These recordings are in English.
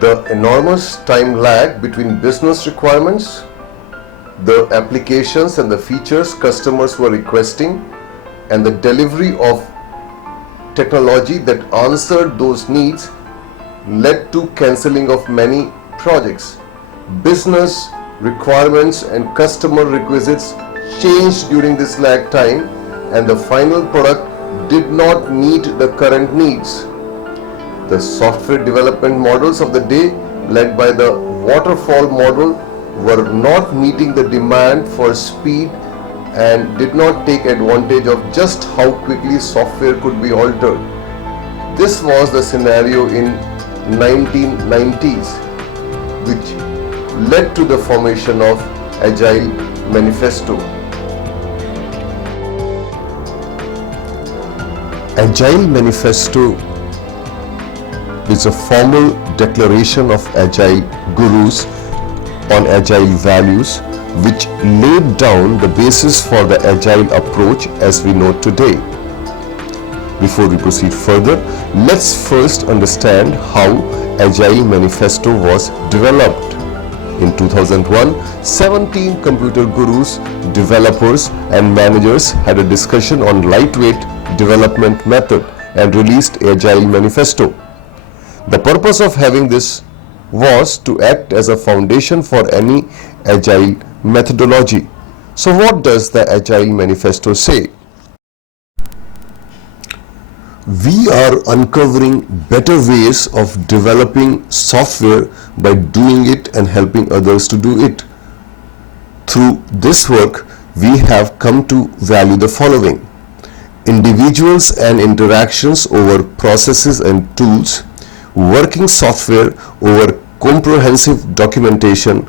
The enormous time lag between business requirements, the applications and the features customers were requesting, and the delivery of technology that answered those needs led to cancelling of many projects. Business requirements and customer requisites changed during this lag time, and the final product did not meet the current needs. The software development models of the day, led by the waterfall model, were not meeting the demand for speed and did not take advantage of just how quickly software could be altered. This was the scenario in 1990s, which led to the formation of Agile Manifesto. Agile Manifesto is a formal declaration of Agile gurus on Agile values, which laid down the basis for the Agile approach as we know today. Before we proceed further, let's first understand how Agile Manifesto was developed. In 2001, 17 computer gurus, developers and managers had a discussion on lightweight development method and released Agile Manifesto. The purpose of having this was to act as a foundation for any Agile methodology. So what does the Agile Manifesto say? We are uncovering better ways of developing software by doing it and helping others to do it. Through this work, we have come to value the following: individuals and interactions over processes and tools, working software over comprehensive documentation,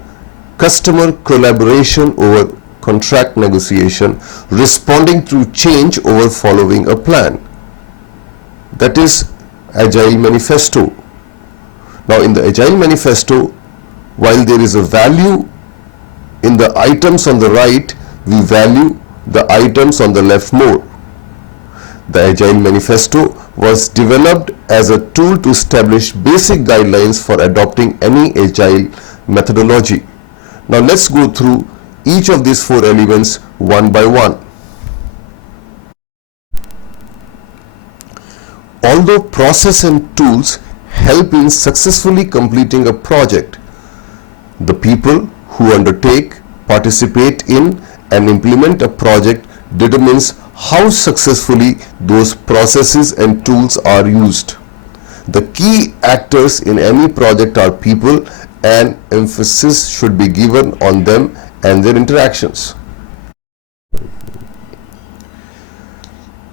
customer collaboration over contract negotiation, responding to change over following a plan. That is Agile Manifesto. Now in the Agile Manifesto, while there is a value in the items on the right, we value the items on the left more. The Agile Manifesto was developed as a tool to establish basic guidelines for adopting any Agile methodology. Now let's go through each of these four elements one by one. Although process and tools help in successfully completing a project, the people who undertake, participate in and implement a project determines how successfully those processes and tools are used. The key actors in any project are people, and emphasis should be given on them and their interactions.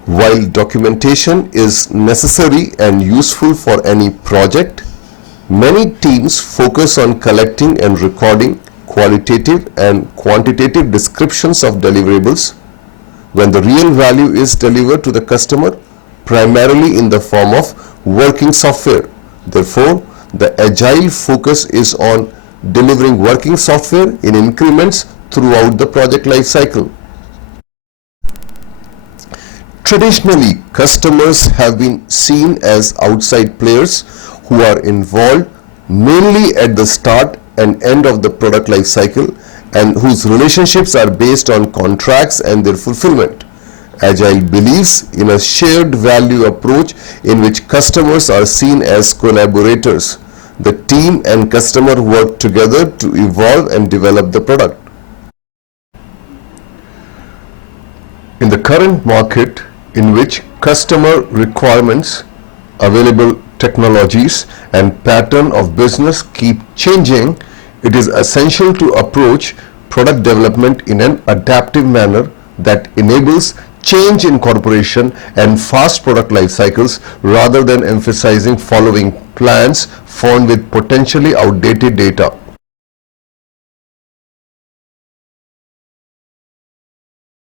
While documentation is necessary and useful for any project, many teams focus on collecting and recording qualitative and quantitative descriptions of deliverables, when the real value is delivered to the customer primarily in the form of working software. Therefore, the Agile focus is on delivering working software in increments throughout the project life cycle. Traditionally, customers have been seen as outside players who are involved mainly at the start and end of the product life cycle, and whose relationships are based on contracts and their fulfillment. Agile believes in a shared value approach in which customers are seen as collaborators. The team and customer work together to evolve and develop the product. In the current market, in which customer requirements, available technologies and pattern of business keep changing, it is essential to approach product development in an adaptive manner that enables change incorporation and fast product life cycles, rather than emphasizing following plans formed with potentially outdated data.